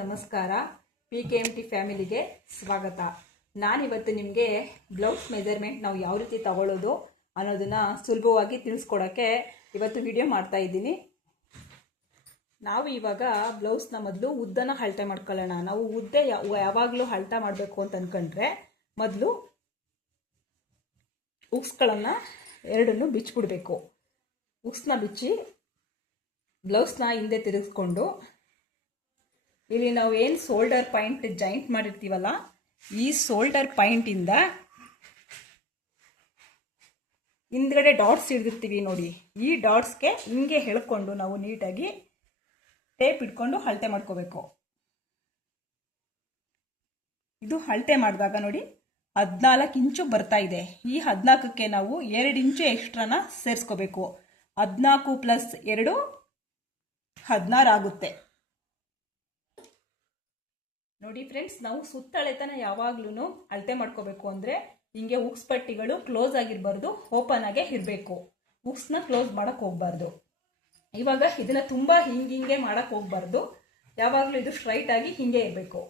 ನಮಸ್ಕಾರ. P K M T ಫ್ಯಾಮಿಲಿಗೆ ಸ್ವಾಗತ. ನಾನಿವತ್ತು ನಿಮಗೆ ಬ್ಲೌಸ್ ಮೆಜರ್ಮೆಂಟ್ ನಾವು ಯಾವ ರೀತಿ ತಗೊಳ್ಳೋದು ಅನ್ನೋದನ್ನು ಸುಲಭವಾಗಿ ತಿಳಿಸ್ಕೊಡೋಕ್ಕೆ ಇವತ್ತು ವಿಡಿಯೋ ಮಾಡ್ತಾ ಇದ್ದೀನಿ. ನಾವು ಇವಾಗ ಬ್ಲೌಸ್ನ ಮೊದಲು ಉದ್ದನ ಅಳತೆ ಮಾಡ್ಕೊಳ್ಳೋಣ. ನಾವು ಉದ್ದೆ ಯಾವಾಗಲೂ ಅಳತೆ ಮಾಡಬೇಕು ಅಂತ ಅಂದ್ಕೊಂಡ್ರೆ ಮೊದಲು ಉಕ್ಸ್ಗಳನ್ನು ಎರಡನ್ನು ಬಿಚ್ಚಿಬಿಡಬೇಕು ಉಕ್ಸ್ನ ಬಿಚ್ಚಿ ಬ್ಲೌಸ್ನ ಹಿಂದೆ ತಿರುಗಿಸ್ಕೊಂಡು ಇಲ್ಲಿ ನಾವು ಏನು ಸೋಲ್ಡರ್ ಪಾಯಿಂಟ್ ಜಾಯಿಂಟ್ ಮಾಡಿರ್ತೀವಲ್ಲ, ಈ ಸೋಲ್ಡರ್ ಪಾಯಿಂಟಿಂದ ಹಿಂದ್ಗಡೆ ಡಾಟ್ಸ್ ಹಿಡಿದಿರ್ತೀವಿ ನೋಡಿ. ಈ ಡಾಟ್ಸ್ಗೆ ಹಿಂಗೆ ಹೇಳ್ಕೊಂಡು ನಾವು ನೀಟಾಗಿ ಟೇಪ್ ಇಟ್ಕೊಂಡು ಅಳತೆ ಮಾಡ್ಕೋಬೇಕು. ಇದು ಅಳತೆ ಮಾಡಿದಾಗ ನೋಡಿ ಹದಿನಾಲ್ಕು ಇಂಚು ಬರ್ತಾ ಇದೆ. ಈ ಹದಿನಾಲ್ಕಕ್ಕೆ ನಾವು ಎರಡು ಇಂಚು ಎಕ್ಸ್ಟ್ರಾನ ಸೇರಿಸ್ಕೋಬೇಕು. ಹದಿನಾಲ್ಕು ಪ್ಲಸ್ ಎರಡು ಹದಿನಾರು ಆಗುತ್ತೆ. ನೋಡಿ ಫ್ರೆಂಡ್ಸ್ ನಾವು ಸುತ್ತಳೆತನ ಯಾವಾಗ್ಲೂ ಅಳತೆ ಮಾಡ್ಕೋಬೇಕು ಅಂದರೆ ಹಿಂಗೆ ಉಕ್ಸ್ ಪಟ್ಟಿಗಳು ಕ್ಲೋಸ್ ಆಗಿರಬಾರ್ದು ಓಪನ್ ಆಗೇ ಇರಬೇಕು. ಉಕ್ಸ್ನ ಕ್ಲೋಸ್ ಮಾಡಕ್ ಹೋಗ್ಬಾರ್ದು. ಇವಾಗ ಇದನ್ನ ತುಂಬ ಹಿಂಗೆ ಹಿಂಗೆ ಮಾಡಕ್ ಹೋಗ್ಬಾರ್ದು. ಯಾವಾಗಲೂ ಇದು ಸ್ಟ್ರೈಟ್ ಆಗಿ ಹಿಂಗೆ ಇರಬೇಕು.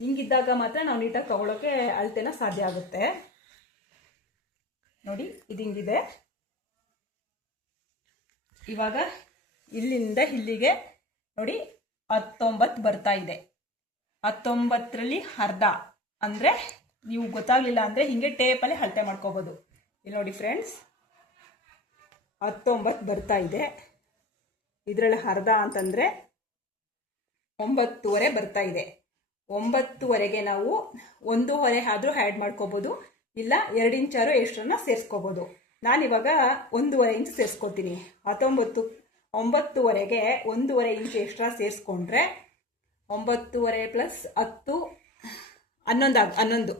ಹಿಂಗಿದ್ದಾಗ ಮಾತ್ರ ನಾವು ನೀಟಾಗಿ ತಗೊಳ್ಳೋಕೆ ಅಳತೆನ ಸಾಧ್ಯ ಆಗುತ್ತೆ. ನೋಡಿ, ಇದು ಹಿಂಗಿದೆ. ಇವಾಗ ಇಲ್ಲಿಂದ ಇಲ್ಲಿಗೆ ನೋಡಿ ಹತ್ತೊಂಬತ್ತು ಬರ್ತಾ ಇದೆ. ಹತ್ತೊಂಬತ್ತರಲ್ಲಿ ಅರ್ಧ. ಅಂದರೆ ನೀವು ಗೊತ್ತಾಗಲಿಲ್ಲ ಅಂದರೆ ಹಿಂಗೆ ಟೇಪಲ್ಲಿ ಅಳತೆ ಮಾಡ್ಕೋಬೋದು. ಇಲ್ಲಿ ನೋಡಿ ಫ್ರೆಂಡ್ಸ್ ಹತ್ತೊಂಬತ್ತು ಬರ್ತಾ ಇದೆ. ಇದರಲ್ಲಿ ಅರ್ಧ ಅಂತಂದರೆ ಒಂಬತ್ತುವರೆ ಬರ್ತಾ ಇದೆ. ಒಂಬತ್ತುವರೆಗೆ ನಾವು ಒಂದೂವರೆ ಆದರೂ ಆ್ಯಡ್ ಮಾಡ್ಕೋಬೋದು. ಇಲ್ಲ, ಎರಡು ಇಂಚಾರು ಎಷ್ಟನ್ನ ಸೇರಿಸ್ಕೋಬೋದು. ನಾನಿವಾಗ ಒಂದೂವರೆ ಇಂಚ್ ಸೇರಿಸ್ಕೋತೀನಿ. ಹತ್ತೊಂಬತ್ತು, ಒಂಬತ್ತುವರೆಗೆ ಒಂದೂವರೆ ಇಂಚ್ ಎಕ್ಸ್ಟ್ರಾ ಸೇರಿಸ್ಕೊಂಡ್ರೆ ಒಂಬತ್ತುವರೆ ಪ್ಲಸ್ ಹತ್ತು, ಹನ್ನೊಂದು ಹನ್ನೊಂದು.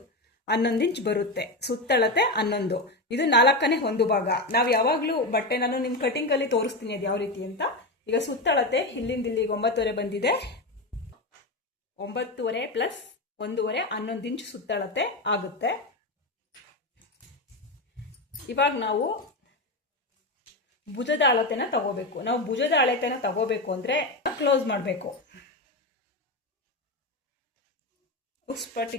ಹನ್ನೊಂದು ಇಂಚ್ ಬರುತ್ತೆ. ಸುತ್ತಳತೆ ಹನ್ನೊಂದು. ಇದು ನಾಲ್ಕನೇ ಒಂದು ಭಾಗ. ನಾವು ಯಾವಾಗಲೂ ಬಟ್ಟೆ ನಾನು ನಿಮ್ಮ ಕಟಿಂಗಲ್ಲಿ ತೋರಿಸ್ತೀನಿ ಅದು ಯಾವ ರೀತಿ ಅಂತ. ಈಗ ಸುತ್ತಳತೆ ಇಲ್ಲಿಂದ ಇಲ್ಲಿಗೆ ಒಂಬತ್ತುವರೆ ಬಂದಿದೆ. ಒಂಬತ್ತುವರೆ ಪ್ಲಸ್ ಒಂದೂವರೆ ಹನ್ನೊಂದು ಇಂಚ್ ಸುತ್ತಳತೆ ಆಗುತ್ತೆ. ಇವಾಗ ನಾವು ಭುಜದ ಅಳತೆನ ತಗೋಬೇಕು. ನಾವು ಭುಜದ ಅಳತೆನ ತಗೋಬೇಕು ಅಂದ್ರೆ ಕ್ಲೋಸ್ ಮಾಡಬೇಕು. ಉಸ್ಪಟಿ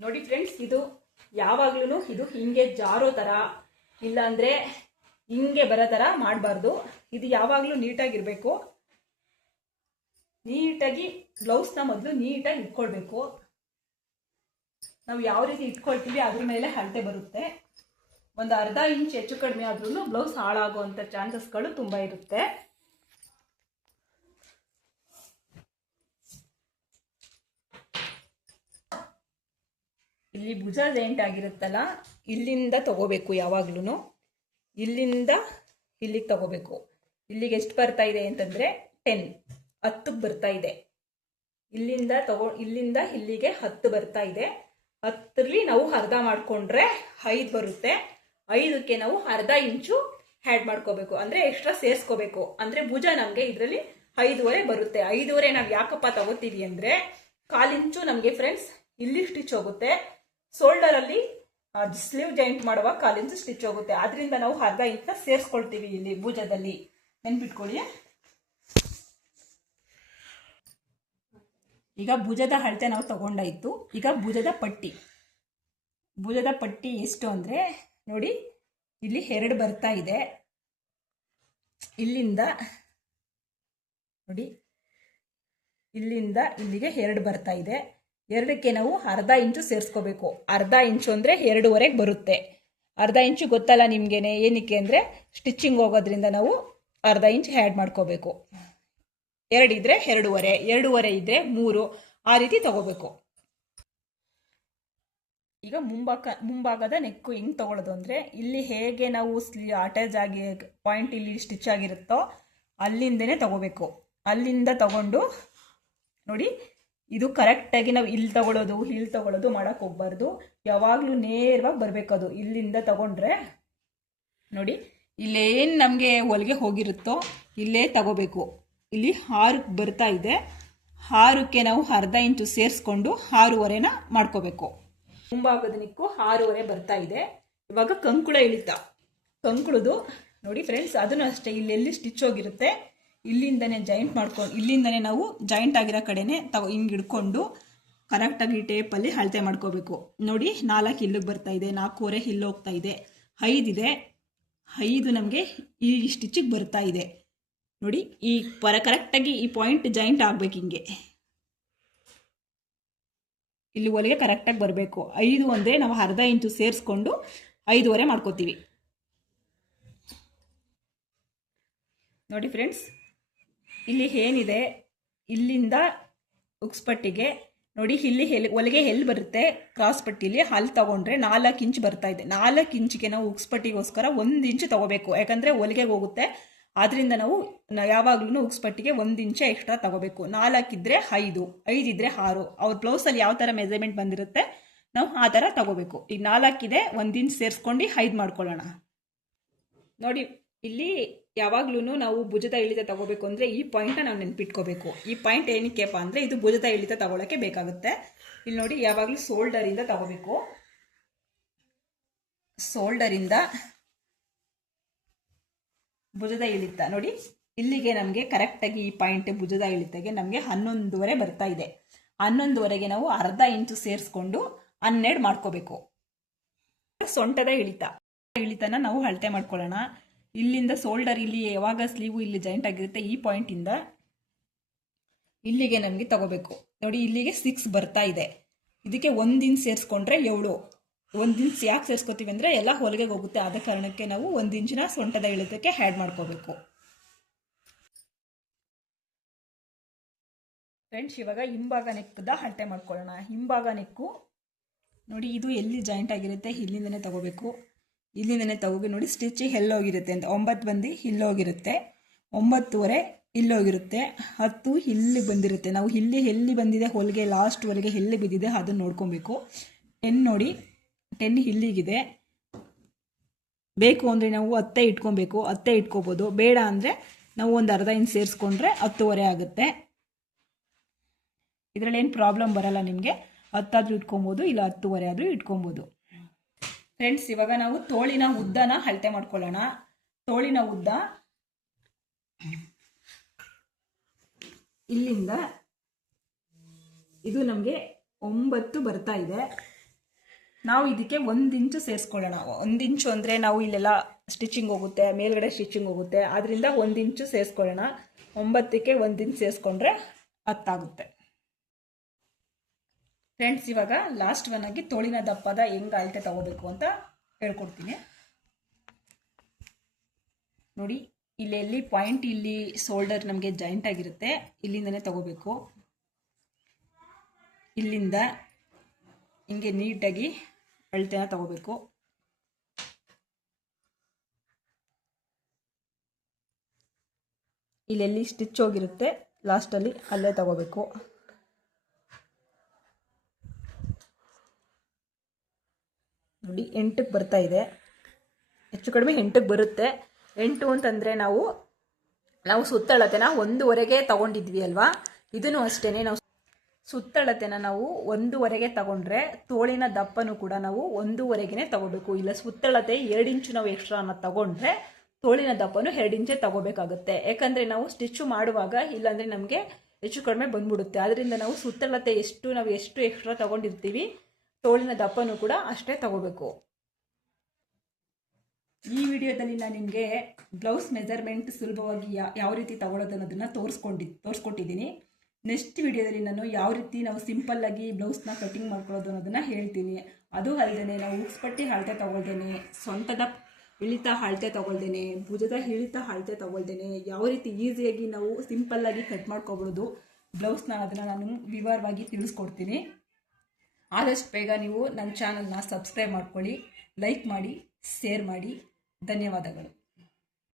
ನೋಡಿ ಫ್ರೆಂಡ್ಸ್ ಇದು ಯಾವಾಗ್ಲೂ ಇದು ಹಿಂಗೆ ಜಾರೋ ಥರ ಇಲ್ಲಾಂದ್ರೆ ಹಿಂಗೆ ಬರೋ ಥರ ಮಾಡಬಾರ್ದು. ಇದು ಯಾವಾಗಲೂ ನೀಟಾಗಿರಬೇಕು. ನೀಟಾಗಿ ಬ್ಲೌಸ್ನ ಮೊದಲು ನೀಟಾಗಿ ಇಟ್ಕೊಳ್ಬೇಕು. ನಾವು ಯಾವ ರೀತಿ ಇಟ್ಕೊಳ್ತೀವಿ ಅದ್ರ ಮೇಲೆ ಅಳತೆ ಬರುತ್ತೆ. ಒಂದು ಅರ್ಧ ಇಂಚ್ ಹೆಚ್ಚು ಕಡಿಮೆ ಆದ್ರೂ ಬ್ಲೌಸ್ ಹಾಳಾಗುವಂಥ ಚಾನ್ಸಸ್ಗಳು ತುಂಬ ಇರುತ್ತೆ. ಇಲ್ಲಿ ಭುಜ ಜಾಯಿಂಟ್ ಆಗಿರುತ್ತಲ್ಲ, ಇಲ್ಲಿಂದ ತಗೋಬೇಕು ಯಾವಾಗ್ಲೂ ಇಲ್ಲಿಂದ ಇಲ್ಲಿಗೆ ತಗೋಬೇಕು. ಇಲ್ಲಿಗೆ ಎಷ್ಟು ಬರ್ತಾ ಇದೆ ಅಂತಂದ್ರೆ ಟೆನ್ ಹತ್ತಕ್ಕೆ ಬರ್ತಾ ಇದೆ. ಇಲ್ಲಿಂದ ತಗೋ, ಇಲ್ಲಿಂದ ಇಲ್ಲಿಗೆ ಹತ್ತು ಬರ್ತಾ ಇದೆ. ಹತ್ತರಲ್ಲಿ ನಾವು ಅರ್ಧ ಮಾಡಿಕೊಂಡ್ರೆ ಐದು ಬರುತ್ತೆ. ಐದಕ್ಕೆ ನಾವು ಅರ್ಧ ಇಂಚು ಹ್ಯಾಡ್ ಮಾಡ್ಕೋಬೇಕು. ಅಂದರೆ ಎಕ್ಸ್ಟ್ರಾ ಸೇರಿಸ್ಕೋಬೇಕು. ಅಂದರೆ ಭುಜ ನಮಗೆ ಇದರಲ್ಲಿ ಐದುವರೆ ಬರುತ್ತೆ. ಐದುವರೆ ನಾವು ಯಾಕಪ್ಪ ತಗೋತೀವಿ ಅಂದರೆ ಕಾಲಿಂಚು ನಮಗೆ ಫ್ರೆಂಡ್ಸ್ ಇಲ್ಲಿ ಸ್ಟಿಚ್ ಹೋಗುತ್ತೆ. ಶೋಲ್ಡರಲ್ಲಿ ಸ್ಲೀವ್ ಜಾಯಿಂಟ್ ಮಾಡುವಾಗ ಕಾಲಿಂದ ಸ್ಟಿಚ್ ಹೋಗುತ್ತೆ. ಅದರಿಂದ ನಾವು ಅರ್ಧ ಇಂಚ ಸೇರಿಸ್ಕೊಳ್ತೀವಿ ಇಲ್ಲಿ ಭುಜದಲ್ಲಿ. ನೆನ್ಪಿಟ್ಕೊಳ್ಳಿ. ಈಗ ಭುಜದ ಅಳತೆ ನಾವು ತಗೊಂಡಾಯ್ತು ಈಗ ಭುಜದ ಪಟ್ಟಿ. ಭುಜದ ಪಟ್ಟಿ ಎಷ್ಟು ಅಂದರೆ, ನೋಡಿ, ಇಲ್ಲಿ ಎರಡು ಬರ್ತಾ ಇದೆ. ಇಲ್ಲಿಂದ, ನೋಡಿ, ಇಲ್ಲಿಂದ ಇಲ್ಲಿಗೆ ಎರಡು ಬರ್ತಾ ಇದೆ. ಎರಡಕ್ಕೆ ನಾವು ಅರ್ಧ ಇಂಚು ಸೇರಿಸ್ಕೋಬೇಕು. ಅರ್ಧ ಇಂಚು ಅಂದರೆ ಎರಡೂವರೆಗೆ ಬರುತ್ತೆ. ಅರ್ಧ ಇಂಚು ಗೊತ್ತಲ್ಲ ನಿಮಗೇನೆ, ಏನಕ್ಕೆ ಅಂದರೆ ಸ್ಟಿಚ್ಚಿಂಗ್ ಹೋಗೋದ್ರಿಂದ ನಾವು ಅರ್ಧ ಇಂಚ್ ಆ್ಯಡ್ ಮಾಡ್ಕೋಬೇಕು. ಎರಡಿದ್ರೆ ಎರಡೂವರೆ ಎರಡೂವರೆ ಇದ್ರೆ ಮೂರು, ಆ ರೀತಿ ತಗೋಬೇಕು. ಈಗ ಮುಂಭಾಗ ಮುಂಭಾಗದ ನೆಕ್ಕು ಹಿಂಗೆ ತಗೊಳ್ಳೋದು ಅಂದರೆ, ಇಲ್ಲಿ ಹೇಗೆ ನಾವು ಸ್ಲಿ ಅಟ್ಯಾಚ್ ಆಗಿ ಪಾಯಿಂಟ್ ಇಲ್ಲಿ ಸ್ಟಿಚ್ ಆಗಿರುತ್ತೋ ಅಲ್ಲಿಂದನೇ ತಗೋಬೇಕು. ಅಲ್ಲಿಂದ ತಗೊಂಡು ನೋಡಿ ಇದು ಕರೆಕ್ಟಾಗಿ ನಾವು ಇಲ್ಲಿ ತಗೊಳ್ಳೋದು ಇಲ್ಲಿ ತಗೊಳ್ಳೋದು ಮಾಡೋಕ್ಕೆ ಹೋಗ್ಬಾರ್ದು. ಯಾವಾಗಲೂ ನೇರವಾಗಿ ಬರಬೇಕದು. ಇಲ್ಲಿಂದ ತಗೊಂಡ್ರೆ, ನೋಡಿ, ಇಲ್ಲೇನು ನಮಗೆ ಹೊಲಿಗೆ ಹೋಗಿರುತ್ತೋ, ಇಲ್ಲೇ ತಗೋಬೇಕು. ಇಲ್ಲಿ ಆರಕ್ಕೆ ಬರ್ತಾ ಇದೆ. ಆರಕ್ಕೆ ನಾವು ಅರ್ಧ ಇಂಚು ಸೇರಿಸ್ಕೊಂಡು ಆರೂವರೆನ ಮಾಡ್ಕೋಬೇಕು. ಮುಂಭಾಗದ ನಿಕ್ಕು, ಆರೂವರೆ ಬರ್ತಾ ಇದೆ. ಇವಾಗ ಕಂಕುಳ ಇಳಿತ. ಕಂಕುಳದು, ನೋಡಿ ಫ್ರೆಂಡ್ಸ್ ಅದನ್ನು ಅಷ್ಟೇ ಇಲ್ಲೆಲ್ಲಿ ಸ್ಟಿಚ್ ಹೋಗಿರುತ್ತೆ? ಇಲ್ಲಿಂದನೇ ಜಾಯಿಂಟ್ ಮಾಡ್ಕೊಂಡು ಇಲ್ಲಿಂದನೇ ನಾವು ಜಾಯಿಂಟ್ ಆಗಿರೋ ಕಡೆನೇ ತಗೋ ಹಿಂಗೆ ಹಿಡ್ಕೊಂಡು ಕರೆಕ್ಟಾಗಿ ಟೇಪಲ್ಲಿ ಅಳತೆ ಮಾಡ್ಕೋಬೇಕು. ನೋಡಿ, ನಾಲ್ಕು ಇಲ್ಲಿಗೆ ಬರ್ತಾ ಇದೆ, ನಾಲ್ಕೂವರೆ ಇಲ್ಲಿ ಹೋಗ್ತಾ ಇದೆ ಐದಿದೆ ಐದು ನಮಗೆ ಈ ಸ್ಟಿಚಿಗೆ ಬರ್ತಾ ಇದೆ. ನೋಡಿ, ಈ ಪರ ಕರೆಕ್ಟಾಗಿ ಈ ಪಾಯಿಂಟ್ ಜಾಯಿಂಟ್ ಆಗ್ಬೇಕು ಹಿಂಗೆ. ಇಲ್ಲಿ ಒಲೆಗೆ ಕರೆಕ್ಟಾಗಿ ಬರಬೇಕು. ಐದು ಅಂದರೆ ನಾವು ಅರ್ಧ ಇಂಚು ಸೇರಿಸ್ಕೊಂಡು ಐದೂವರೆ ಮಾಡ್ಕೋತೀವಿ. ನೋಡಿ ಫ್ರೆಂಡ್ಸ್ ಇಲ್ಲಿ ಏನಿದೆ? ಇಲ್ಲಿಂದ ಉಕ್ಸ್ಪಟ್ಟಿಗೆ ನೋಡಿ, ಇಲ್ಲಿ ಎಲ್ಲಿ ಹೊಲಿಗೆ ಎಲ್ಲಿ ಬರುತ್ತೆ? ಕ್ರಾಸ್ ಪಟ್ಟಿಲಿ ಅಲ್ಲಿ ತಗೊಂಡ್ರೆ ನಾಲ್ಕು ಇಂಚ್ ಬರ್ತಾ ಇದೆ. ನಾಲ್ಕು ಇಂಚಿಗೆ ನಾವು ಉಕ್ಸ್ಪಟ್ಟಿಗೋಸ್ಕರ ಒಂದು ಇಂಚು ತಗೋಬೇಕು. ಯಾಕಂದರೆ ಹೊಲಿಗೆಗೆ ಹೋಗುತ್ತೆ. ಆದ್ರಿಂದ ನಾವು ಯಾವಾಗ್ಲೂ ಉಕ್ಸ್ಪಟ್ಟಿಗೆ ಒಂದು ಇಂಚೆ ಎಕ್ಸ್ಟ್ರಾ ತಗೋಬೇಕು. ನಾಲ್ಕಿದ್ರೆ ಐದು ಐದಿದ್ರೆ ಆರು. ಅವ್ರ ಬ್ಲೌಸಲ್ಲಿ ಯಾವ ಥರ ಮೆಜರ್ಮೆಂಟ್ ಬಂದಿರುತ್ತೆ, ನಾವು ಆ ಥರ ತಗೋಬೇಕು. ಈಗ ನಾಲ್ಕಿದೆ ಒಂದು ಇಂಚ್ ಸೇರಿಸ್ಕೊಂಡು ಐದು ಮಾಡ್ಕೊಳ್ಳೋಣ. ನೋಡಿ ಇಲ್ಲಿ ಯಾವಾಗ್ಲೂ ನಾವು ಭುಜದ ಇಳಿತ ತಗೋಬೇಕು ಅಂದರೆ ಈ ಪಾಯಿಂಟ್ನ ನಾವು ನೆನ್ಪಿಟ್ಕೋಬೇಕು. ಈ ಪಾಯಿಂಟ್ ಏನಕ್ಕೆಪ್ಪ ಅಂದರೆ ಇದು ಭುಜದ ಇಳಿತ ತಗೊಳ್ಳೋಕ್ಕೆ ಬೇಕಾಗುತ್ತೆ. ಇಲ್ಲಿ ನೋಡಿ, ಯಾವಾಗಲೂ ಸೋಲ್ಡರಿಂದ ತಗೋಬೇಕು. ಸೋಲ್ಡರಿಂದ ಭುಜದ ಇಳಿತ. ನೋಡಿ, ಇಲ್ಲಿಗೆ ನಮಗೆ ಕರೆಕ್ಟಾಗಿ ಈ ಪಾಯಿಂಟ್ ಭುಜದ ಇಳಿತಗೆ ನಮಗೆ ಹನ್ನೊಂದುವರೆ ಬರ್ತಾ ಇದೆ. ಹನ್ನೊಂದುವರೆಗೆ ನಾವು ಅರ್ಧ ಇಂಚು ಸೇರಿಸ್ಕೊಂಡು ಹನ್ನೆರಡು ಮಾಡ್ಕೋಬೇಕು. ಸೊಂಟದ ಇಳಿತ. ಇಳಿತನ ನಾವು ಅಳತೆ ಮಾಡ್ಕೊಳ್ಳೋಣ. ಇಲ್ಲಿಂದ ಶೋಲ್ಡರ್ ಇಲ್ಲಿ ಯಾವಾಗ ಸ್ಲೀವು ಇಲ್ಲಿ ಜಾಯಿಂಟ್ ಆಗಿರುತ್ತೆ ಈ ಪಾಯಿಂಟಿಂದ ಇಲ್ಲಿಗೆ ನಮಗೆ ತಗೋಬೇಕು. ನೋಡಿ, ಇಲ್ಲಿಗೆ ಸಿಕ್ಸ್ ಬರ್ತಾ ಇದೆ. ಇದಕ್ಕೆ ಒಂದು ಇಂಚ್ ಸೇರಿಸ್ಕೊಂಡ್ರೆ ಏಳು. ಒಂದು ಇಂಚ್ ಯಾಕೆ ಸೇರಿಸ್ಕೋತೀವಿ ಅಂದರೆ ಎಲ್ಲ ಹೊಲಿಗೆ ಹೋಗುತ್ತೆ. ಆದ ಕಾರಣಕ್ಕೆ ನಾವು ಒಂದು ಇಂಚಿನ ಸೊಂಟದ ಇಳಿತಕ್ಕೆ ಹ್ಯಾಡ್ ಮಾಡ್ಕೋಬೇಕು. ಫ್ರೆಂಡ್ಸ್ ಇವಾಗ ಹಿಂಭಾಗ ನೆಕ್ಕದ ಅಳತೆ ಮಾಡ್ಕೊಳ್ಳೋಣ. ಹಿಂಭಾಗ ನೆಕ್ಕು ನೋಡಿ, ಇದು ಎಲ್ಲಿ ಜಾಯಿಂಟ್ ಆಗಿರುತ್ತೆ ಇಲ್ಲಿಂದನೇ ತಗೋಬೇಕು. ಇಲ್ಲಿಂದನೇ ತಗೋಗಿ ನೋಡಿ ಸ್ಟಿಚ್ ಎಲ್ಲೋಗಿರುತ್ತೆ ಅಂತ. ಒಂಬತ್ತು ಬಂದು ಇಲ್ಲೋಗಿರುತ್ತೆ. ಒಂಬತ್ತುವರೆ ಇಲ್ಲೋಗಿರುತ್ತೆ. ಹತ್ತು ಇಲ್ಲಿ ಬಂದಿರುತ್ತೆ. ನಾವು ಇಲ್ಲಿ ಎಲ್ಲಿ ಬಂದಿದೆ, ಹೊಲಿಗೆ ಲಾಸ್ಟ್ವರೆಗೆ ಎಲ್ಲಿ ಬಿದ್ದಿದೆ ಅದನ್ನು ನೋಡ್ಕೊಬೇಕು. ಟೆನ್ ನೋಡಿ ಟೆನ್ ಇಲ್ಲಿಗಿದೆ. ಬೇಕು ಅಂದರೆ ನಾವು ಹತ್ತೆ ಇಟ್ಕೊಬೇಕು. ಹತ್ತೆ ಇಟ್ಕೋಬೋದು. ಬೇಡ ಅಂದರೆ ನಾವು ಒಂದು ಅರ್ಧ ಇಂಚ್ ಸೇರಿಸ್ಕೊಂಡ್ರೆ ಹತ್ತುವರೆ ಆಗುತ್ತೆ. ಇದರಲ್ಲಿ ಏನು ಪ್ರಾಬ್ಲಮ್ ಬರಲ್ಲ ನಿಮಗೆ. ಹತ್ತಾದರೂ ಇಟ್ಕೊಬೋದು, ಇಲ್ಲ ಹತ್ತುವರೆ ಆದರೂ ಇಟ್ಕೊಬೋದು. ಫ್ರೆಂಡ್ಸ್ ಇವಾಗ ನಾವು ತೋಳಿನ ಉದ್ದನ ಅಳತೆ ಮಾಡ್ಕೊಳ್ಳೋಣ. ತೋಳಿನ ಉದ್ದ ಇಲ್ಲಿಂದ ಇದು ನಮಗೆ ಒಂಬತ್ತು ಬರ್ತಾ ಇದೆ. ನಾವು ಇದಕ್ಕೆ ಒಂದು ಇಂಚು ಸೇರಿಸ್ಕೊಳ್ಳೋಣ. ಒಂದು ಇಂಚು ಅಂದರೆ ನಾವು ಇಲ್ಲೆಲ್ಲ ಸ್ಟಿಚಿಂಗ್ ಹೋಗುತ್ತೆ, ಮೇಲ್ಗಡೆ ಸ್ಟಿಚಿಂಗ್ ಹೋಗುತ್ತೆ. ಆದ್ದರಿಂದ ಒಂದು ಇಂಚು ಸೇರಿಸ್ಕೊಳ್ಳೋಣ. ಒಂಬತ್ತಕ್ಕೆ ಒಂದು ಇಂಚು ಸೇರಿಸ್ಕೊಂಡ್ರೆ ಹತ್ತಾಗುತ್ತೆ. ಫ್ರೆಂಡ್ಸ್ ಇವಾಗ ಲಾಸ್ಟ್ ಒನ್ ಆಗಿ ತೋಳಿನ ದಪ್ಪದ ಹೆಂಗೆ ಅಳತೆ ತಗೋಬೇಕು ಅಂತ ಹೇಳ್ಕೊಡ್ತೀನಿ. ನೋಡಿ, ಇಲ್ಲಿ ಇಲ್ಲೆಲ್ಲಿ ಪಾಯಿಂಟ್ ಇಲ್ಲಿ ಶೋಲ್ಡರ್ ನಮಗೆ ಜಾಯಿಂಟ್ ಆಗಿರುತ್ತೆ, ಇಲ್ಲಿಂದನೇ ತಗೋಬೇಕು. ಇಲ್ಲಿಂದ ಹಿಂಗೆ ನೀಟಾಗಿ ಅಳತೆನ ತಗೋಬೇಕು. ಇಲ್ಲೆಲ್ಲಿ ಸ್ಟಿಚ್ ಹೋಗಿರುತ್ತೆ ಲಾಸ್ಟಲ್ಲಿ ಅಲ್ಲೇ ತಗೋಬೇಕು. ನೋಡಿ, ಎಂಟಕ್ಕೆ ಬರ್ತಾ ಇದೆ. ಹೆಚ್ಚು ಕಡಿಮೆ ಎಂಟಕ್ಕೆ ಬರುತ್ತೆ. ಎಂಟು ಅಂತಂದರೆ ನಾವು ನಾವು ಸುತ್ತಳತೆನ ಒಂದೂವರೆಗೆ ತಗೊಂಡಿದ್ವಿ ಅಲ್ವಾ? ಇದನ್ನು ಅಷ್ಟೇ ನಾವು ಸುತ್ತಳತೆನ ನಾವು ಒಂದೂವರೆಗೆ ತಗೊಂಡ್ರೆ ತೋಳಿನ ದಪ್ಪನೂ ಕೂಡ ನಾವು ಒಂದೂವರೆಗೆ ತಗೋಬೇಕು. ಇಲ್ಲ, ಸುತ್ತಳತೆ ಎರಡು ಇಂಚು ನಾವು ಎಕ್ಸ್ಟ್ರಾನ ತಗೊಂಡ್ರೆ ತೋಳಿನ ದಪ್ಪನೂ ಎರಡು ಇಂಚೆ ತಗೋಬೇಕಾಗುತ್ತೆ. ಯಾಕಂದರೆ ನಾವು ಸ್ಟಿಚ್ಚು ಮಾಡುವಾಗ ಇಲ್ಲಾಂದರೆ ನಮಗೆ ಹೆಚ್ಚು ಕಡಿಮೆ ಬಂದ್ಬಿಡುತ್ತೆ. ಅದರಿಂದ ನಾವು ಸುತ್ತಳತೆ ಎಷ್ಟು, ನಾವು ಎಷ್ಟು ಎಕ್ಸ್ಟ್ರಾ ತಗೊಂಡಿರ್ತೀವಿ ತೋಳಿನ ದಪ್ಪನೂ ಕೂಡ ಅಷ್ಟೇ ತಗೋಬೇಕು. ಈ ವಿಡಿಯೋದಲ್ಲಿ ನಾನು ನಿಮಗೆ ಬ್ಲೌಸ್ ಮೆಜರ್ಮೆಂಟ್ ಸುಲಭವಾಗಿ ಯಾವ ರೀತಿ ತಗೊಳ್ಳೋದು ಅನ್ನೋದನ್ನು ತೋರಿಸ್ಕೊಂಡಿ, ತೋರಿಸ್ಕೊಟ್ಟಿದ್ದೀನಿ. ನೆಕ್ಸ್ಟ್ ವಿಡಿಯೋದಲ್ಲಿ ನಾನು ಯಾವ ರೀತಿ ನಾವು ಸಿಂಪಲ್ಲಾಗಿ ಬ್ಲೌಸ್ನ ಕಟಿಂಗ್ ಮಾಡ್ಕೊಳ್ಳೋದು ಅನ್ನೋದನ್ನು ಹೇಳ್ತೀನಿ. ಅದು ಅಲ್ಲದೆ ನಾವು ಉಕ್ಸ್ಪಟ್ಟಿ ಅಳತೆ ತಗೊಳ್ದೇನೆ, ಸ್ವಂತದ ಇಳಿತ ಅಳತೆ ತಗೊಳ್ದೇನೆ, ಭುಜದ ಇಳಿತ ಅಳತೆ ತಗೊಳ್ದೇನೆ, ಯಾವ ರೀತಿ ಈಸಿಯಾಗಿ ನಾವು ಸಿಂಪಲ್ಲಾಗಿ ಕಟ್ ಮಾಡ್ಕೊಬೋದು ಬ್ಲೌಸ್ನ ಅದನ್ನು ನಾನು ವಿವರವಾಗಿ ತಿಳಿಸ್ಕೊಡ್ತೀನಿ. ಆದಷ್ಟು ಬೇಗ ನೀವು ನನ್ನ ಚಾನಲ್ನ ಸಬ್ಸ್ಕ್ರೈಬ್ ಮಾಡ್ಕೊಳ್ಳಿ ಲೈಕ್ ಮಾಡಿ ಶೇರ್ ಮಾಡಿ. ಧನ್ಯವಾದಗಳು.